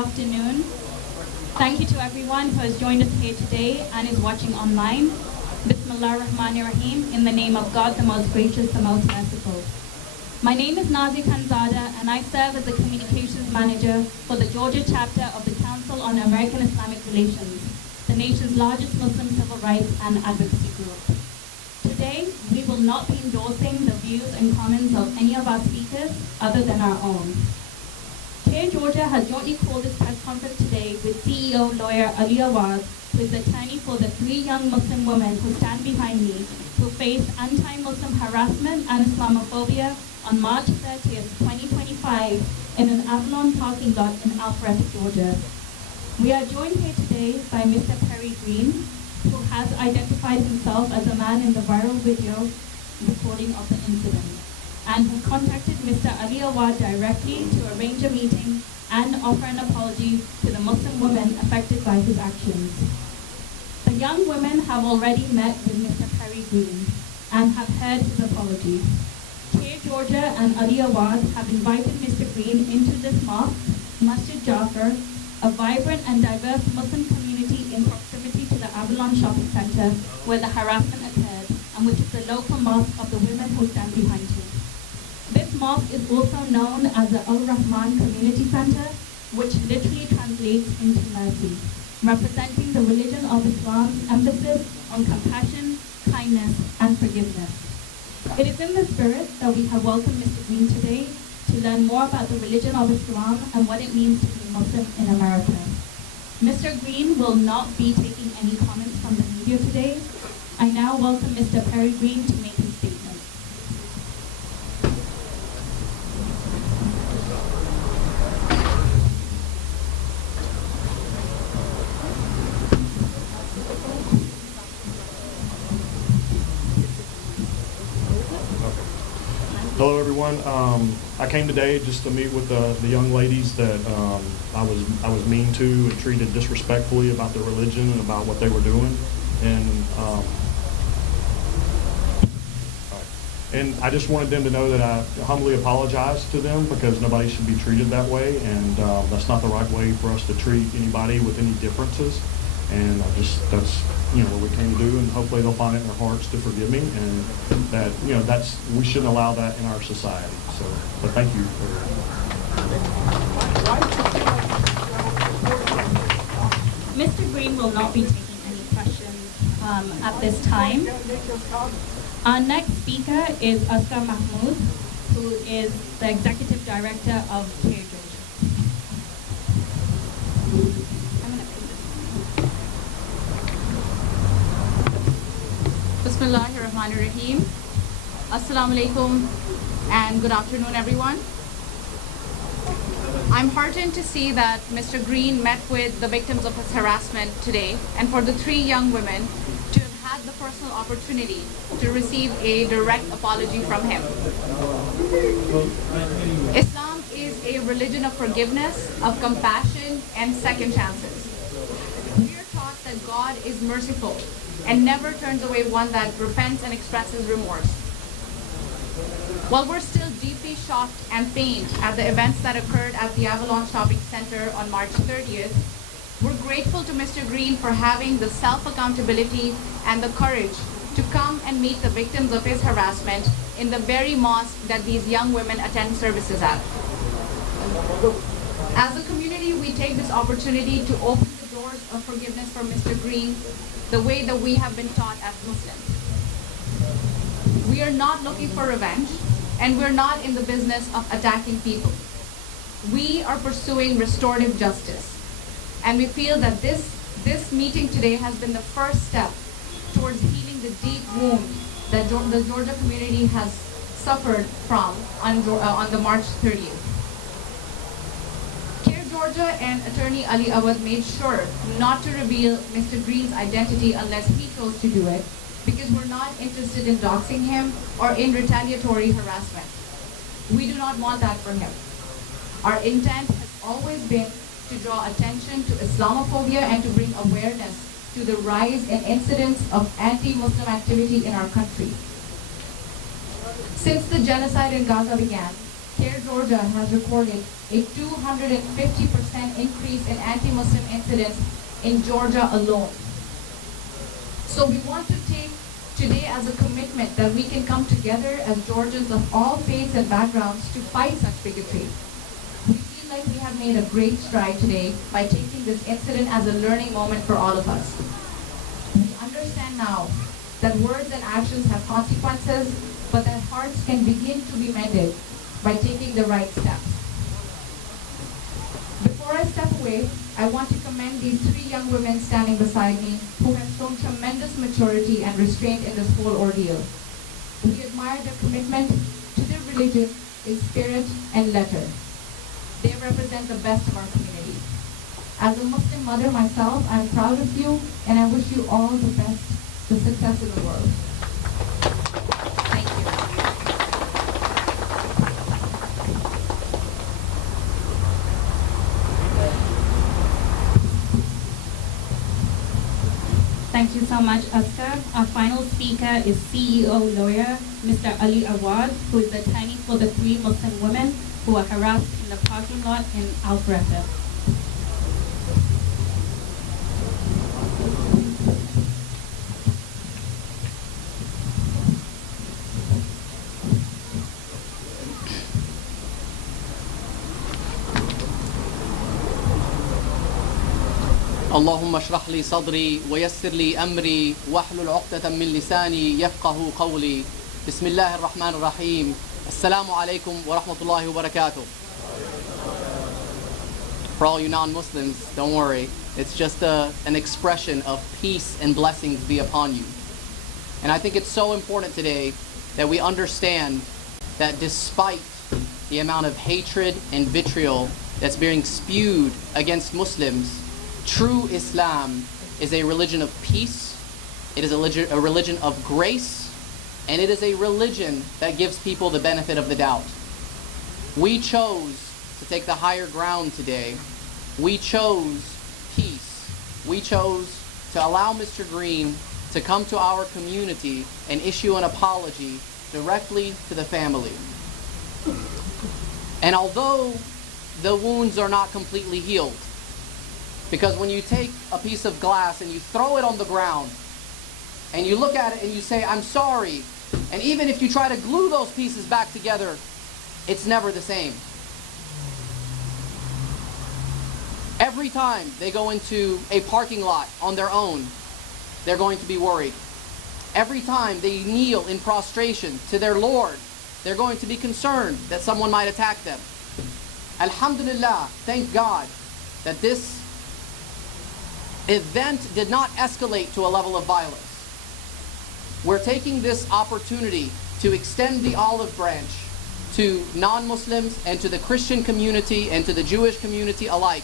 afternoon. Thank you to everyone who has joined us here today and is watching online. Bismillah ar-Rahman ar-Rahim, in the name of God, the most gracious, the most merciful. My name is Nazi Khanzada, and I serve as the Communications Manager for the Georgia chapter of the Council on American Islamic Relations, the nation's largest Muslim civil rights and advocacy group. Today, we will not be endorsing the views and comments of any of our speakers other than our own. CAIR-Georgia has jointly called this press conference today with CEO lawyer Ali Awad, who is attorney for the 3 young Muslim women who stand behind me, who faced anti-Muslim harassment and Islamophobia on March 30th, 2025 in an Avalon parking lot in Alpharetta, Georgia. We are joined here today by Mr. Perry Greene, who has identified himself as a man in the viral video recording of the incident, and who contacted Mr. Ali Awad directly to arrange a meeting and offer an apology to the Muslim women affected by his actions. The young women have already met with Mr. Perry Greene and have heard his apology. CAIR-Georgia and Ali Awad have invited Mr. Greene into this mosque, Masjid Jafar, a vibrant and diverse Muslim community in proximity to the Avalon Shopping Center where the harassment occurred, and which is the local mosque of the women who stand behind him. This mosque is also known as the Al-Rahman Community Center, which literally translates into mercy, representing the religion of Islam's emphasis on compassion, kindness, and forgiveness. It is in this spirit that we have welcomed Mr. Greene today to learn more about the religion of Islam and what it means to be Muslim in America. Mr. Greene will not be taking any comments from the media today. I now welcome Mr. Perry Greene to make his statement. Hello, everyone. I came today just to meet with the young ladies that I was mean to and treated disrespectfully about their religion and about what they were doing, and I just wanted them to know that I humbly apologize to them, because nobody should be treated that way, and that's not the right way for us to treat anybody with any differences. And that's what we came to do, and hopefully they'll find it in their hearts to forgive me, and that we shouldn't allow that in our society. So, but thank you. Mr. Greene will not be taking any questions at this time. Our next speaker is Oscar Mahmoud, who is the Executive Director of CAIR-Georgia. Bismillahir Rahmanir Rahim. Assalamu alaikum and good afternoon, everyone. I'm heartened to see that Mr. Greene met with the victims of his harassment today, and for the 3 young women to have had the personal opportunity to receive a direct apology from him. Islam is a religion of forgiveness, of compassion, and second chances. We are taught that God is merciful and never turns away one that repents and expresses remorse. While we're still deeply shocked and pained at the events that occurred at the Avalon Shopping Center on March 30th, we're grateful to Mr. Greene for having the self-accountability and the courage to come and meet the victims of his harassment in the very mosque that these young women attend services at. As a community, we take this opportunity to open the doors of forgiveness for Mr. Greene the way that we have been taught as Muslims. We are not looking for revenge, and we're not in the business of attacking people. We are pursuing restorative justice, and we feel that this meeting today has been the first step towards healing the deep wound that the Georgia community has suffered from on the March 30th. CAIR-Georgia and attorney Ali Awad made sure not to reveal Mr. Greene's identity unless he chose to do it, because we're not interested in doxing him or in retaliatory harassment. We do not want that for him. Our intent has always been to draw attention to Islamophobia and to bring awareness to the rise in incidents of anti-Muslim activity in our country. Since the genocide in Gaza began, CAIR-Georgia has recorded a 250% increase in anti-Muslim incidents in Georgia alone. So we want to take today as a commitment that we can come together as Georgians of all faiths and backgrounds to fight such bigotry. We feel like we have made a great stride today by taking this incident as a learning moment for all of us. We understand now that words and actions have consequences, but that hearts can begin to be mended by taking the right steps. Before I step away, I want to commend these three young women standing beside me who have shown tremendous maturity and restraint in this whole ordeal. We admire their commitment to their religion in spirit and letter. They represent the best of our community. As a Muslim mother myself, I'm proud of you and I wish you all the best, the success in the world. Thank you. Thank you so much, Oscar. Our final speaker is CEO lawyer, Mr. Ali Awad, who is the attorney for the three Muslim women who were harassed in the parking lot in Al Greta. اللهم اشرح لي صدري ويسر لي أمري واحلل عقدة من لساني يفقه قولي بسم الله الرحمن الرحيم السلام عليكم ورحمة الله وبركاته. For all you non-Muslims, don't worry, it's just an expression of peace and blessings be upon you. And I think it's so important today that we understand that despite the amount of hatred and vitriol that's being spewed against Muslims, true Islam is a religion of peace, it is a religion of grace, and it is a religion that gives people the benefit of the doubt. We chose to take the higher ground today. We chose peace. We chose to allow Mr. Greene to come to our community and issue an apology directly to the family. And although the wounds are not completely healed, because when you take a piece of glass and you throw it on the ground and you look at it and you say, I'm sorry, and even if you try to glue those pieces back together, it's never the same. Every time they go into a parking lot on their own, they're going to be worried. Every time they kneel in prostration to their Lord, they're going to be concerned that someone might attack them. Alhamdulillah, thank God that this event did not escalate to a level of violence. We're taking this opportunity to extend the olive branch to non-Muslims and to the Christian community and to the Jewish community alike,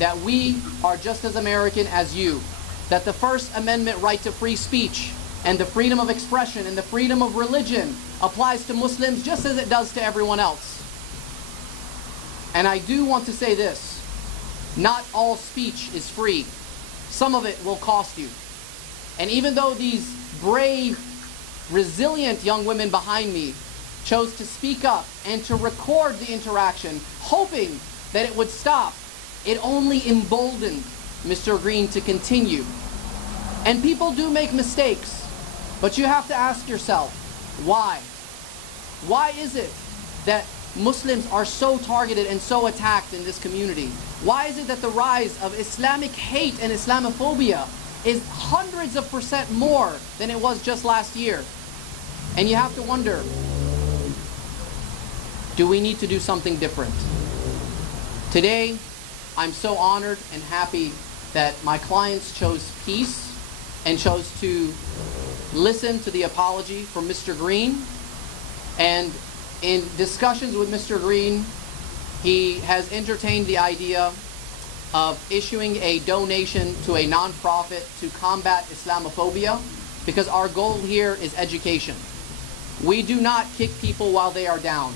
that we are just as American as you, that the First Amendment right to free speech and the freedom of expression and the freedom of religion applies to Muslims just as it does to everyone else. And I do want to say this, not all speech is free. Some of it will cost you. And even though these brave, resilient young women behind me chose to speak up and to record the interaction, hoping that it would stop, it only emboldened Mr. Greene to continue. And people do make mistakes, but you have to ask yourself, why? Why is it that Muslims are so targeted and so attacked in this community? Why is it that the rise of Islamic hate and Islamophobia is hundreds of % more than it was just last year? And you have to wonder, do we need to do something different? Today, I'm so honored and happy that my clients chose peace and chose to listen to the apology from Mr. Greene. And in discussions with Mr. Greene, he has entertained the idea of issuing a donation to a nonprofit to combat Islamophobia, because our goal here is education. We do not kick people while they are down.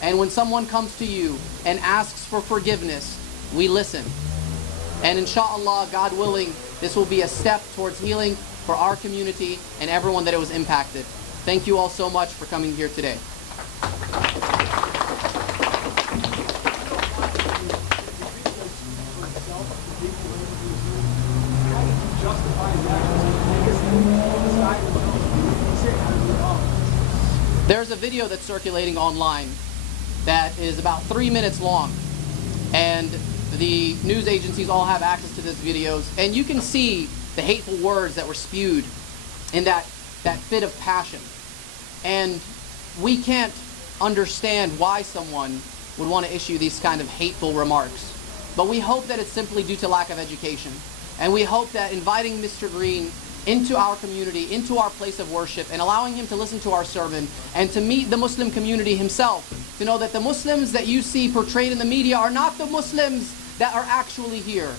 And when someone comes to you and asks for forgiveness, we listen. And inshallah, God willing, this will be a step towards healing for our community and everyone that it was impacted. Thank you all so much for coming here today. video that's circulating online that is about 3 minutes long, and the news agencies all have access to these videos, and you can see the hateful words that were spewed in that fit of passion. And we can't understand why someone would want to issue these kind of hateful remarks. But we hope that it's simply due to lack of education. And we hope that inviting Mr. Greene into our community, into our place of worship, and allowing him to listen to our sermon and to meet the Muslim community himself, to know that the Muslims that you see portrayed in the media are not the Muslims that are actually here.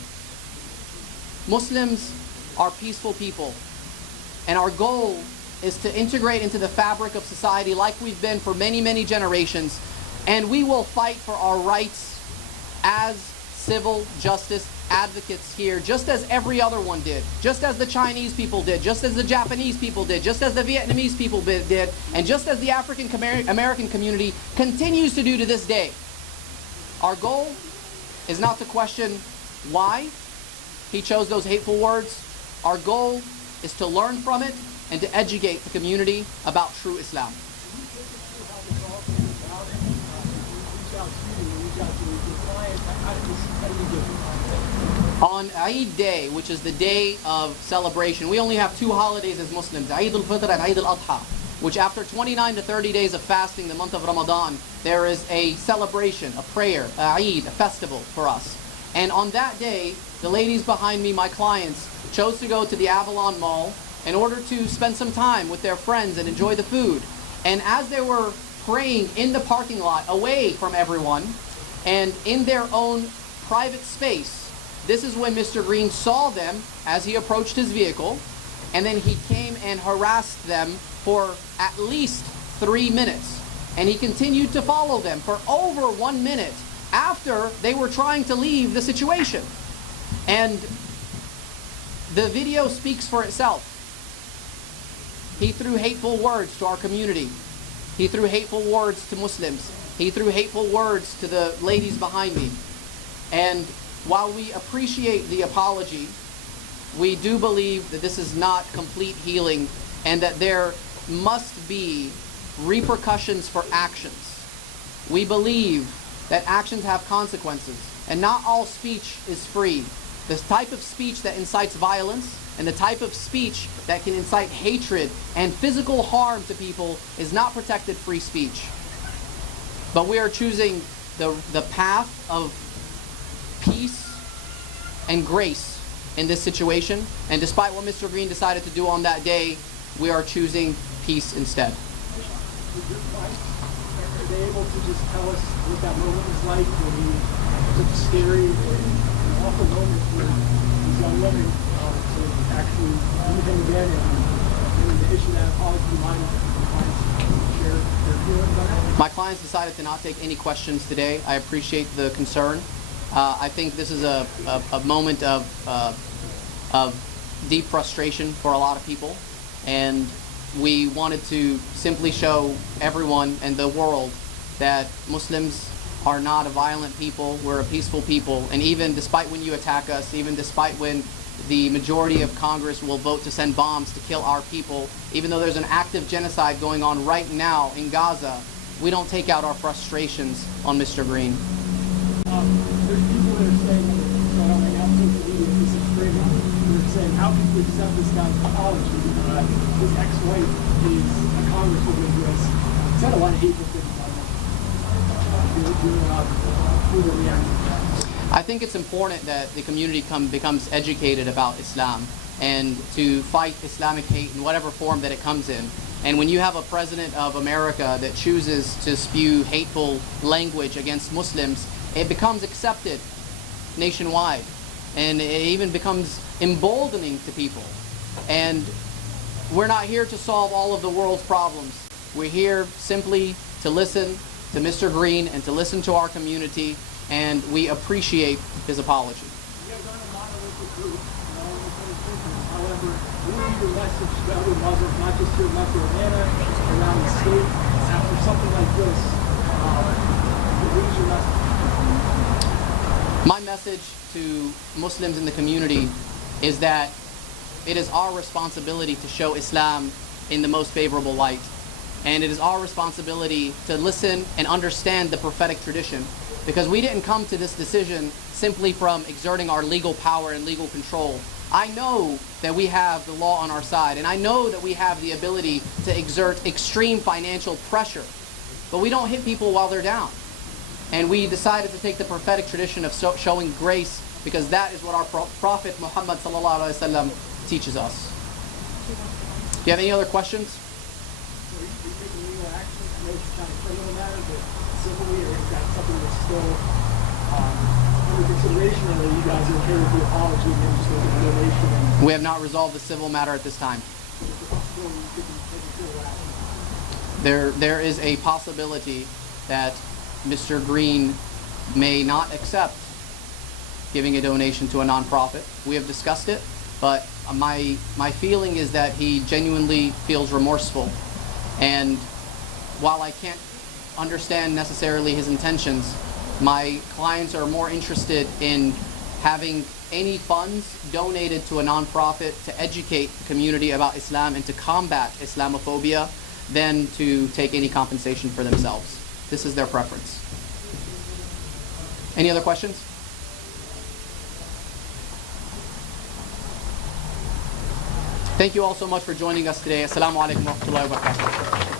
Muslims are peaceful people, and our goal is to integrate into the fabric of society like we've been for many, many generations, and we will fight for our rights as civil justice advocates here, just as every other one did, just as the Chinese people did, just as the Japanese people did, just as the Vietnamese people did, and just as the African American community continues to do to this day. Our goal is not to question why he chose those hateful words. Our goal is to learn from it and to educate the community about true Islam. On Eid Day, which is the day of celebration, we only have two holidays as Muslims, Eid al-Fitr and Eid al-Adha, which after 29 to 30 days of fasting, the month of Ramadan, there is a celebration, a prayer, a Eid, a festival for us. And on that day, the ladies behind me, my clients, chose to go to the Avalon Mall in order to spend some time with their friends and enjoy the food. And as they were praying in the parking lot, away from everyone, and in their own private space, this is when Mr. Greene saw them as he approached his vehicle, and then he came and harassed them for at least 3 minutes. And he continued to follow them for over 1 minute after they were trying to leave the situation. And the video speaks for itself. He threw hateful words to our community. He threw hateful words to Muslims. He threw hateful words to the ladies behind me. And while we appreciate the apology, we do believe that this is not complete healing and that there must be repercussions for actions. We believe that actions have consequences, and not all speech is free. The type of speech that incites violence and the type of speech that can incite hatred and physical harm to people is not protected free speech. But we are choosing the path of peace and grace in this situation, and despite what Mr. Greene decided to do on that day, we are choosing peace instead. Are they able to just tell us what that moment was like when he took a scary and awful moment for these young women to actually meet him again and to issue that apology? Do you mind share their feelings on that? My clients decided to not take any questions today. I appreciate the concern. I think this is a moment of deep frustration for a lot of people, and we wanted to simply show everyone and the world that Muslims are not a violent people. We're a peaceful people, and even despite when you attack us, even despite when the majority of Congress will vote to send bombs to kill our people, even though there's an active genocide going on right now in Gaza, we don't take out our frustrations on Mr. Greene. There's people that are saying, so I don't know, social media, this is crazy. They're saying, how can you accept this guy's apology? His ex-wife is a congresswoman who has said a lot of hateful things about him. I think it's important that the community becomes educated about Islam and to fight Islamic hate in whatever form that it comes in. And when you have a president of America that chooses to spew hateful language against Muslims, it becomes accepted nationwide, and it even becomes emboldening to people. And we're not here to solve all of the world's problems. We're here simply to listen to Mr. Greene and to listen to our community, and we appreciate his apology. You guys aren't a monolithic group, however, we need your message to other Muslims, not just here in Metro Atlanta, around the state. After something like this, what is your message? My message to Muslims in the community is that it is our responsibility to show Islam in the most favorable light. And it is our responsibility to listen and understand the prophetic tradition, because we didn't come to this decision simply from exerting our legal power and legal control. I know that we have the law on our side, and I know that we have the ability to exert extreme financial pressure, but we don't hit people while they're down. And we decided to take the prophetic tradition of showing grace, because that is what our Prophet Muhammad ﷺ teaches us. Do you have any other questions? So are you taking legal action? I know it's not a criminal matter, but civilly, or is that something that's still under consideration, or are you guys okay with the apology and then just making a donation? And We have not resolved the civil matter at this time. there's a possibility you could be taking civil action? There is a possibility that Mr. Greene may not accept giving a donation to a nonprofit. We have discussed it, but my feeling is that he genuinely feels remorseful. And while I can't understand necessarily his intentions, my clients are more interested in having any funds donated to a nonprofit to educate the community about Islam and to combat Islamophobia than to take any compensation for themselves. This is their preference. Any other questions? Thank you all so much for joining us today. Assalamu alaikum wa rahmatullahi wa barakatuh.